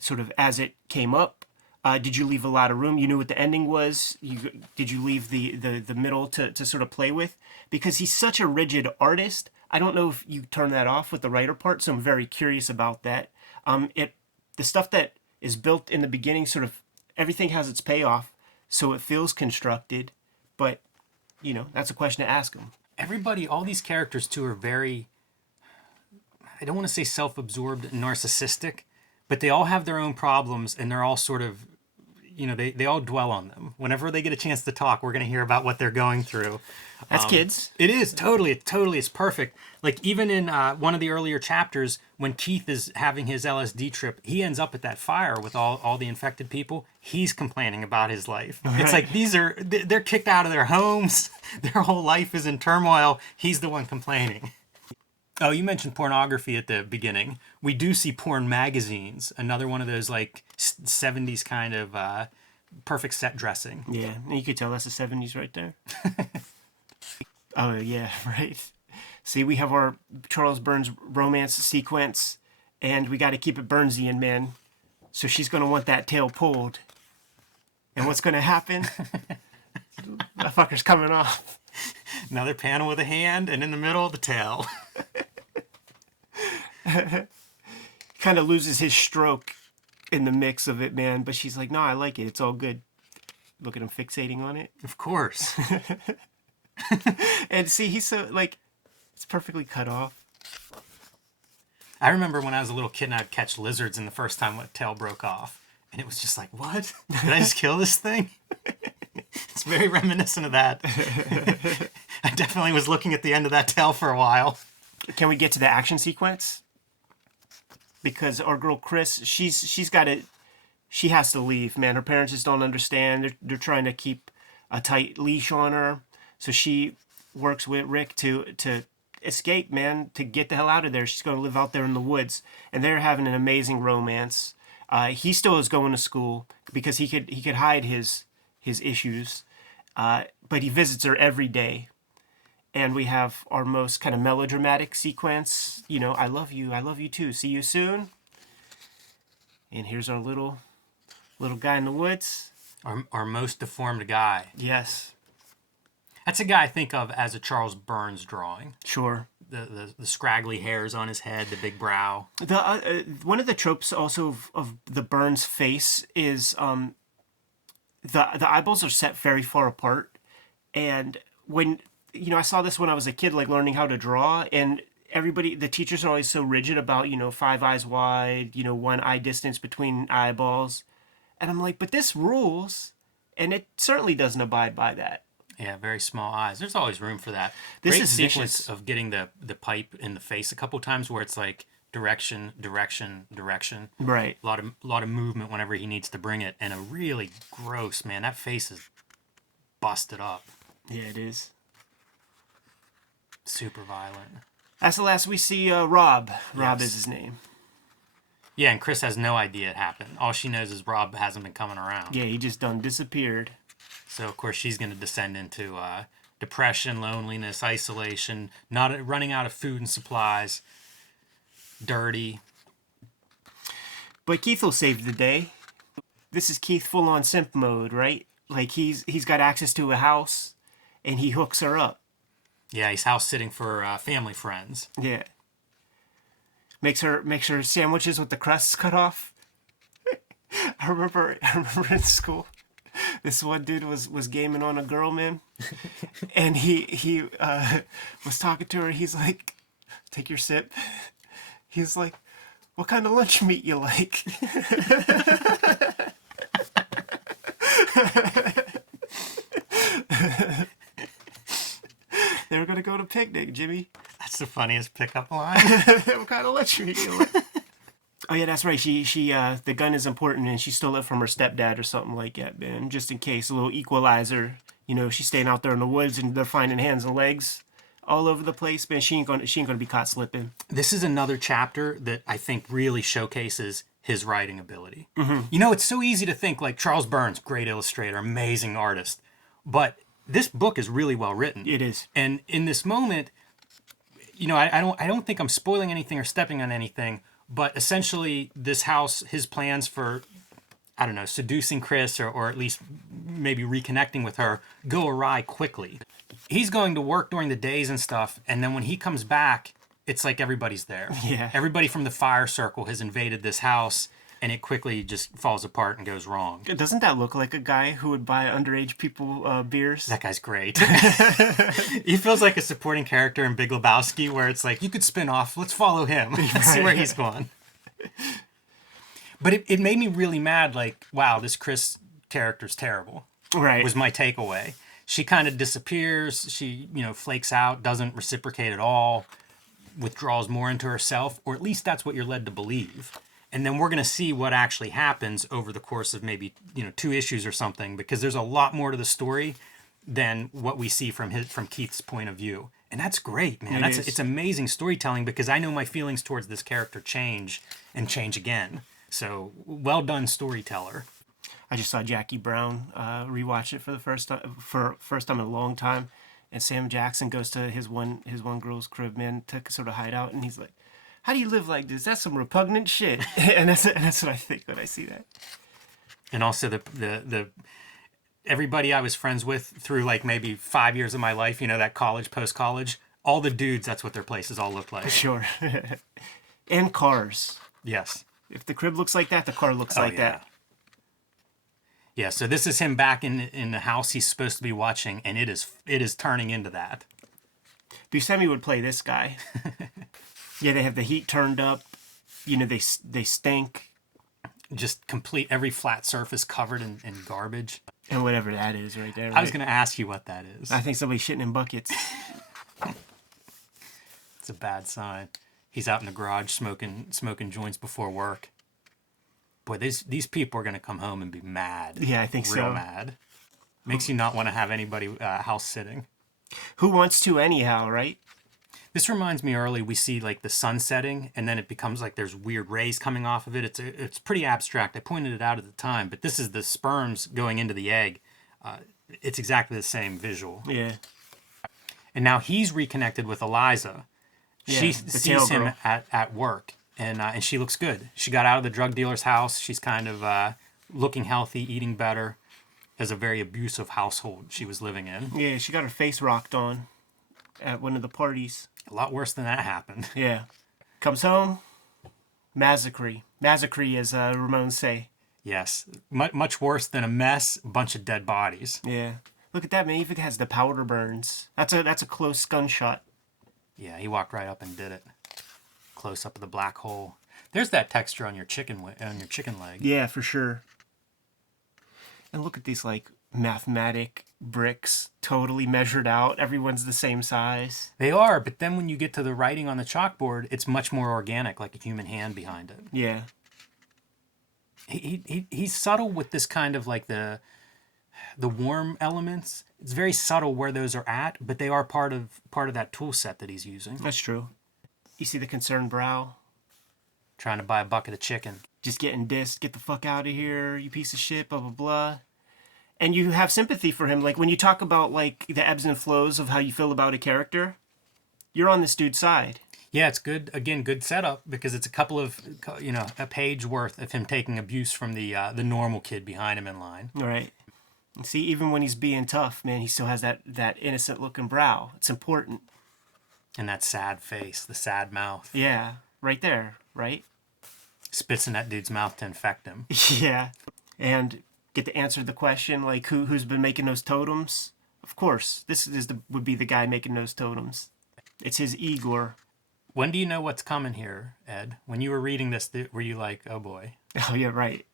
sort of as it came up? Did you leave a lot of room? You knew what the ending was. Did you leave the middle to sort of play with? Because he's such a rigid artist. I don't know if you turn that off with the writer part, so I'm very curious about that. The stuff that is built in the beginning, sort of everything has its payoff, so it feels constructed. But that's a question to ask him. Everybody, all these characters too, are very, I don't want to say self-absorbed and narcissistic, but they all have their own problems, and they're all sort of, they all dwell on them. Whenever they get a chance to talk, we're going to hear about what they're going through. That's kids. It is, totally, it's perfect. Like, even in one of the earlier chapters, when Keith is having his LSD trip, he ends up at that fire with all the infected people. He's complaining about his life. Right. It's like, they're kicked out of their homes. Their whole life is in turmoil. He's the one complaining. Oh, you mentioned pornography at the beginning. We do see porn magazines. Another one of those like 70s kind of perfect set dressing. Yeah, you could tell that's the 70s right there. Oh, yeah, right. See, we have our Charles Burns romance sequence, and we got to keep it Burnsian, man. So she's going to want that tail pulled. And what's going to happen? That fucker's coming off. Another panel with a hand, and in the middle, the tail. Kind of loses his stroke in the mix of it, man. But she's like, no, I like it. It's all good. Look at him fixating on it. Of course. And see, he's so, like, It's perfectly cut off. I remember when I was a little kid and I'd catch lizards, and the first time my tail broke off. And it was just like, what? Did I just kill this thing? It's very reminiscent of that. I definitely was looking at the end of that tail for a while. Can we get to the action sequence? Because our girl Chris, she's got it. She has to leave, man. Her parents just don't understand. They're trying to keep a tight leash on her. So she works with Rick to escape, man, to get the hell out of there. She's going to live out there in the woods. And they're having an amazing romance. He still is going to school because he could hide his issues. But he visits her every day. And we have our most kind of melodramatic sequence. You know, I love you too. See you soon. And here's our little guy in the woods. Our most deformed guy. Yes. That's a guy I think of as a Charles Burns drawing. Sure. The scraggly hairs on his head, the big brow. The one of the tropes also of the Burns face is the eyeballs are set very far apart, and when I saw this when I was a kid, like learning how to draw, and the teachers are always so rigid about 5 eyes wide, 1 eye distance between eyeballs, and I'm like, but this rules, and it certainly doesn't abide by that. Yeah, very small eyes. There's always room for that. This Great is sequence vicious. of getting the pipe in the face a couple times where it's like direction, direction, direction. Right. A lot of movement whenever he needs to bring it, and a really gross, man. That face is busted up. Yeah, it is. Super violent. That's the last we see Rob. Rob Yes. is his name. Yeah, and Chris has no idea it happened. All she knows is Rob hasn't been coming around. Yeah, he just done disappeared. So, of course, she's going to descend into depression, loneliness, isolation, not running out of food and supplies, dirty. But Keith will save the day. This is Keith full on simp mode, right? Like he's got access to a house, and he hooks her up. Yeah, he's house sitting for family friends. Yeah. Makes her sandwiches with the crusts cut off. I remember in school, this one dude was gaming on a girl, man, and he was talking to her. He's like, "Take your sip." He's like, "What kind of lunch meat you like?" They were gonna go to picnic, Jimmy. That's the funniest pickup line. What kind of lunch meat you like? Oh yeah, that's right. She the gun is important, and she stole it from her stepdad or something like that, man. Just in case, a little equalizer. She's staying out there in the woods, and they're finding hands and legs all over the place, man. She ain't gonna be caught slipping. This is another chapter that I think really showcases his writing ability. Mm-hmm. It's so easy to think like Charles Burns, great illustrator, amazing artist, but this book is really well written. It is. And in this moment, I don't think I'm spoiling anything or stepping on anything, but essentially this house, his plans for, I don't know, seducing Chris or at least maybe reconnecting with her go awry quickly. He's going to work during the days and stuff, and then when he comes back, it's like everybody's there. Yeah. Everybody from the fire circle has invaded this house, and it quickly just falls apart and goes wrong. Doesn't that look like a guy who would buy underage people beers? That guy's great. He feels like a supporting character in Big Lebowski, where it's like, you could spin off, let's follow him. Let's see where he's going. But it made me really mad, like, wow, this Chris character's terrible. Right. Was my takeaway. She kind of disappears. She, flakes out, doesn't reciprocate at all, withdraws more into herself, or at least that's what you're led to believe. And then we're going to see what actually happens over the course of maybe, 2 issues or something, because there's a lot more to the story than what we see from Keith's point of view. And that's great, man. It's amazing storytelling, because I know my feelings towards this character change and change again. So well done, storyteller. I just saw Jackie Brown rewatch it for the first time in a long time, and Sam Jackson goes to his one girl's crib, man, to sort of hide out, and he's like, "How do you live like this? That's some repugnant shit." and that's what I think when I see that. And also the everybody I was friends with through like maybe 5 years of my life, that college, post-college, all the dudes, that's what their places all look like. Sure. And cars. Yes. If the crib looks like that, the car looks like that. Yeah, so this is him back in the house he's supposed to be watching, and it is turning into that. Buscemi would play this guy. Yeah, they have the heat turned up. You know, they stink. Just complete every flat surface covered in garbage. And whatever that is right there. Right? I was going to ask you what that is. I think somebody's shitting in buckets. It's a bad sign. He's out in the garage smoking joints before work. Boy, these people are going to come home and be mad. Yeah, I think Real so. mad. Makes you not want to have anybody house sitting. Who wants to anyhow, right? This reminds me early, we see like the sun setting and then it becomes like there's weird rays coming off of it. It's pretty abstract. I pointed it out at the time, but this is the sperms going into the egg. It's exactly the same visual. Yeah. And now he's reconnected with Eliza. Yeah, She the sees tail him girl. at work and she looks good. She got out of the drug dealer's house. She's kind of looking healthy, eating better. As a very abusive household she was living in. Yeah, she got her face rocked on at one of the parties. A lot worse than that happened. Yeah. Comes home, massacre. Massacre, as Ramones say. Yes, much worse than a mess, a bunch of dead bodies. Yeah. Look at that, man. Even has the powder burns. That's a close gunshot. Yeah, he walked right up and did it. Close up of the black hole. There's that texture on your chicken leg. Yeah, for sure. And look at these, like, mathematic bricks, totally measured out. Everyone's the same size. They are, but then when you get to the writing on the chalkboard, it's much more organic, like a human hand behind it. Yeah. He's subtle with this kind of like the warm elements. It's very subtle where those are at, but they are part of that tool set that he's using. That's true. You see the concerned brow? Trying to buy a bucket of chicken. Just getting dissed. Get the fuck out of here, you piece of shit, blah, blah, blah. And you have sympathy for him. Like, when you talk about, like, the ebbs and flows of how you feel about a character, you're on this dude's side. Yeah, it's good. Again, good setup because it's a couple of, a page worth of him taking abuse from the normal kid behind him in line. All right. And see, even when he's being tough, man, he still has that innocent looking brow. It's important. And that sad face, the sad mouth. Yeah, right there, right? Spits in that dude's mouth to infect him. Yeah. And get to answer the question, like, who's been making those totems? Of course, this would be the guy making those totems. It's his Igor. When do you know what's coming here, Ed? When you were reading this, were you like, oh boy? Oh, yeah, right.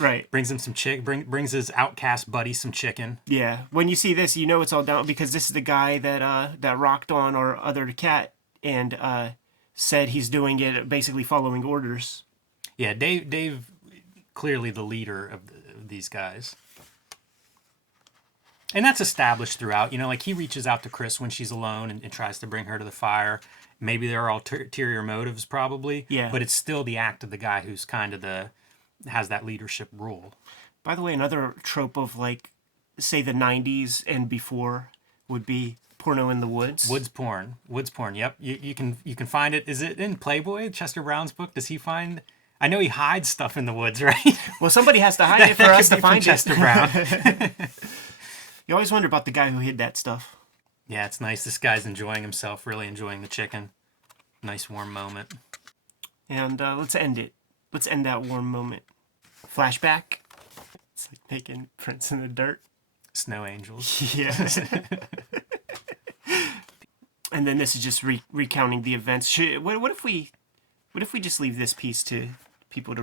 Right. Brings him some brings his outcast buddy some chicken. Yeah. When you see this, you know it's all down because this is the guy that rocked on our other cat and said he's doing it basically following orders. Yeah, Dave clearly the leader of these guys. And that's established throughout. Like he reaches out to Chris when she's alone and tries to bring her to the fire. Maybe there are ulterior motives, probably. Yeah. But it's still the act of the guy who's kind of has that leadership role. By the way, another trope of, like, say the 90s and before would be porno in the woods. Woods porn. Yep. You can find it. Is it in Playboy, Chester Brown's book? Does he find... I know he hides stuff in the woods, right? Well, somebody has to hide it for us to find Chester it. Brown. You always wonder about the guy who hid that stuff. Yeah, it's nice. This guy's enjoying himself, really enjoying the chicken. Nice warm moment. And let's end it. Let's end that warm moment. Flashback. It's like making prints in the dirt. Snow angels. Yeah. And then this is just recounting the events. What if we just leave this piece to people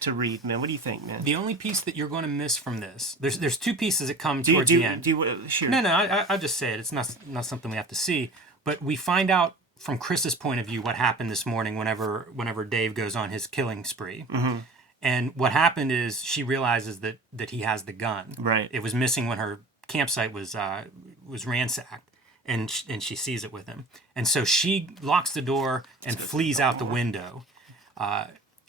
to read, man? What do you think, man? The only piece that you're going to miss from this, there's two pieces that come towards the end. Sure. No, I'll just say it. It's not something we have to see. But we find out from Chris's point of view what happened this morning whenever Dave goes on his killing spree. Mm-hmm. And what happened is she realizes that he has the gun. Right. It was missing when her campsite was ransacked. And she sees it with him. And so she locks the door and flees out the window.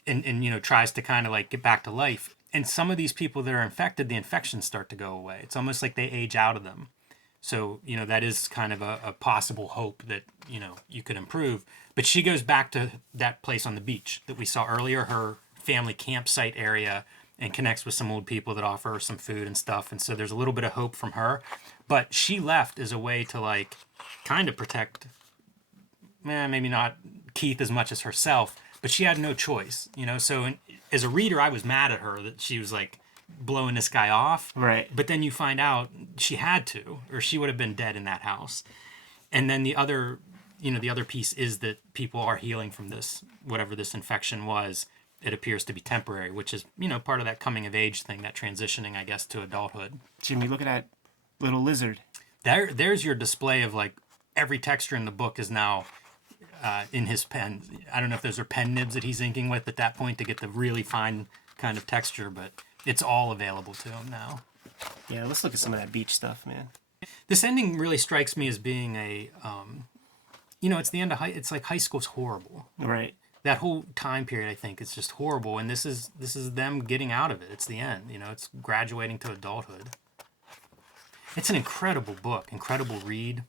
And tries to kind of like get back to life. And some of these people that are infected, the infections start to go away. It's almost like they age out of them. So, that is kind of a possible hope that, you could improve. But she goes back to that place on the beach that we saw earlier, her family campsite area, and connects with some old people that offer her some food and stuff. And so there's a little bit of hope from her. But she left as a way to like kind of protect, maybe not Keith as much as herself, but she had no choice, So as a reader, I was mad at her that she was like blowing this guy off. Right. But then you find out she had to, or she would have been dead in that house. And then the other piece is that people are healing from this, whatever this infection was. It appears to be temporary, which is, part of that coming of age thing, that transitioning, I guess, to adulthood. Jimmy, look at that little lizard. There's your display of like every texture in the book is now in his pen. I don't know if those are pen nibs that he's inking with at that point to get the really fine kind of texture, but it's all available to him now. Yeah, let's look at some of that beach stuff, man. This ending really strikes me as being a, it's the end of it's like high school's horrible. Right. That whole time period, I think, is just horrible, and this is them getting out of it. It's the end. It's graduating to adulthood. It's an incredible book, incredible read.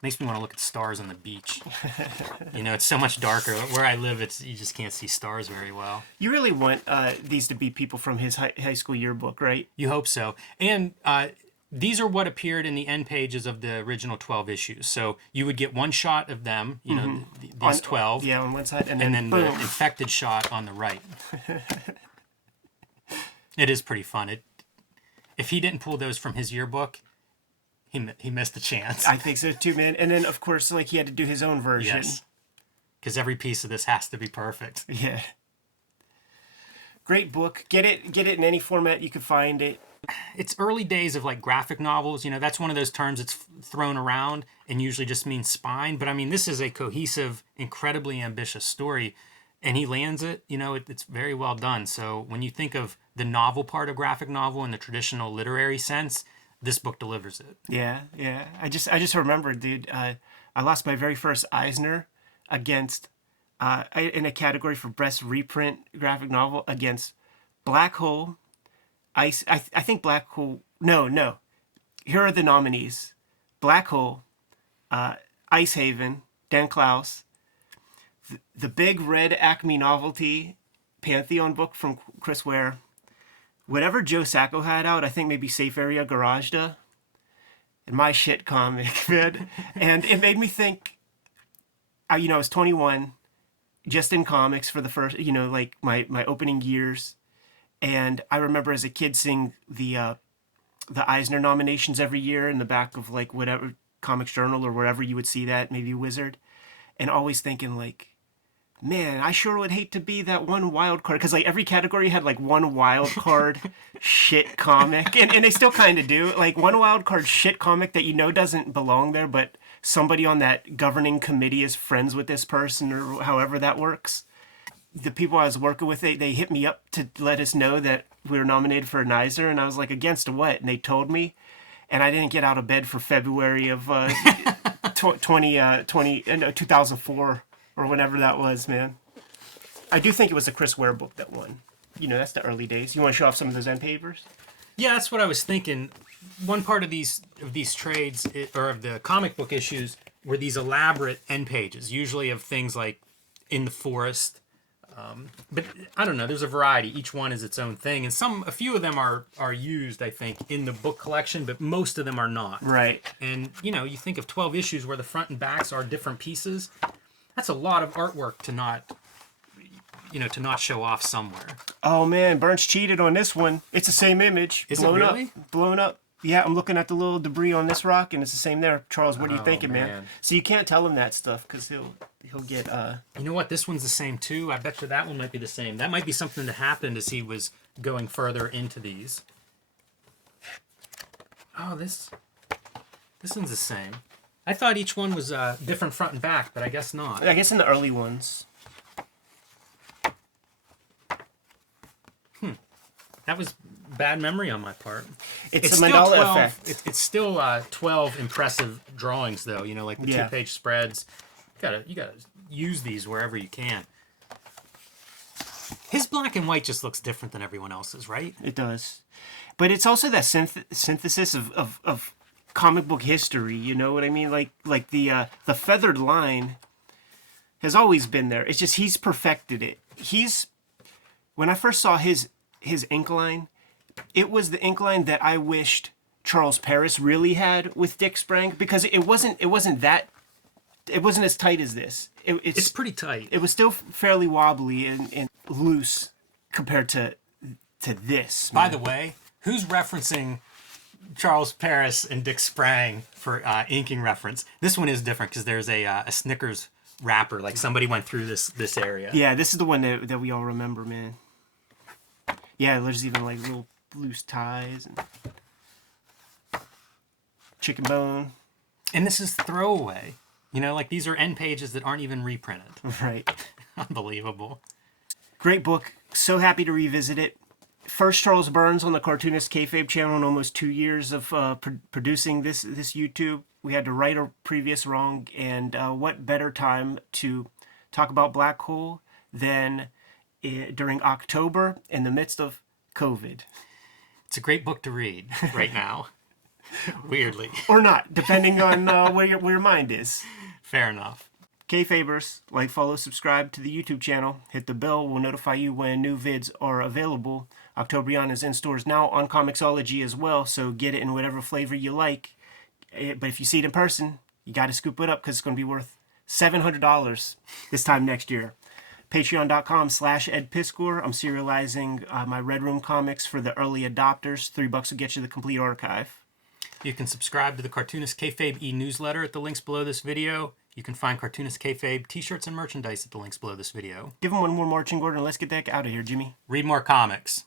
Makes me want to look at stars on the beach. It's so much darker. Where I live, you just can't see stars very well. You really want these to be people from his high school yearbook, right? You hope so. And these are what appeared in the end pages of the original 12 issues. So you would get one shot of them, these 12. Yeah, on one side. And then the infected shot on the right. It is pretty fun. If he didn't pull those from his yearbook, he missed the chance. I think so too, man. And then, of course, like he had to do his own version. Yes. Because every piece of this has to be perfect. Yeah. Great book. Get it in any format you can find it. It's early days of like graphic novels. That's one of those terms that's thrown around and usually just means spine. But I mean, this is a cohesive, incredibly ambitious story, and he lands it. It's very well done. So when you think of the novel part of graphic novel in the traditional literary sense, this book delivers it. Yeah. I just remembered, dude. I lost my very first Eisner against in a category for best reprint graphic novel against Black Hole. I think Black Hole. No. Here are the nominees: Black Hole, Ice Haven, Dan Klaus, the Big Red Acme Novelty Pantheon book from Chris Ware, whatever Joe Sacco had out. I think maybe Safe Area Garageda, and my shit comic, man. And it made me think. I was 21, just in comics for the first, like my opening years. And I remember as a kid seeing the Eisner nominations every year in the back of like whatever Comics Journal or wherever you would see that, maybe Wizard, and always thinking like, man, I sure would hate to be that one wild card, because like every category had like one wild card shit comic, and they still kind of do, like one wild card shit comic that doesn't belong there, but somebody on that governing committee is friends with this person or however that works. The people I was working with, they hit me up to let us know that we were nominated for an Eisner, and I was like, against what? And they told me, and I didn't get out of bed for February of 2004 or whenever that was, man. I do think it was a Chris Ware book that won. That's the early days. You want to show off some of those end papers? Yeah, that's what I was thinking. One part of these trades, or of the comic book issues, were these elaborate end pages, usually of things like in the forest. But I don't know. There's a variety. Each one is its own thing, and a few of them are used, I think, in the book collection, but most of them are not. Right. And you think of 12 issues where the front and backs are different pieces. That's a lot of artwork to not show off somewhere. Oh man, Burns cheated on this one. It's the same image. Is it really? Blown up. Yeah, I'm looking at the little debris on this rock, and it's the same there. Charles, what are you thinking, man? So you can't tell him that stuff because he'll get. You know what? This one's the same too. I bet you that one might be the same. That might be something that happened as he was going further into these. Oh, this one's the same. I thought each one was different front and back, but I guess not. I guess in the early ones. That was bad memory on my part. It's a Mandela 12, effect. It's still 12 impressive drawings, though. Like the 2-page spreads. You gotta use these wherever you can. His black and white just looks different than everyone else's, right? It does, but it's also that synthesis of comic book history. You know what I mean? Like the feathered line has always been there. It's just he's perfected it. When I first saw his ink line, it was the ink line that I wished Charles Paris really had with Dick Sprang, because it wasn't as tight as this. It's pretty tight. It was still fairly wobbly and loose compared to this. By the way, who's referencing Charles Paris and Dick Sprang for inking reference. This one is different because there's a Snickers wrapper. Like somebody went through this area. Yeah, this is the one that we all remember, man. Yeah, there's even like little loose ties and chicken bone. And this is throwaway. You know, like these are end pages that aren't even reprinted. Right. Unbelievable. Great book. So happy to revisit it. First Charles Burns on the Cartoonist Kayfabe channel in almost 2 years of producing this YouTube. We had to right a previous wrong, and what better time to talk about Black Hole than during October in the midst of COVID. It's a great book to read right now. Weirdly. Or not, depending on where your mind is. Fair enough. Kayfabers, like, follow, subscribe to the YouTube channel. Hit the bell. We'll notify you when new vids are available. Octobrion is in stores now on Comixology as well, so get it in whatever flavor you like. But if you see it in person, you got to scoop it up because it's going to be worth $700 this time next year. Patreon.com/EdPiskor. I'm serializing my Red Room comics for the early adopters. $3 will get you the complete archive. You can subscribe to the Cartoonist Kayfabe e-newsletter at the links below this video. You can find Cartoonist Kayfabe t-shirts and merchandise at the links below this video. Give them one more marching order and let's get that out of here, Jimmy. Read more comics.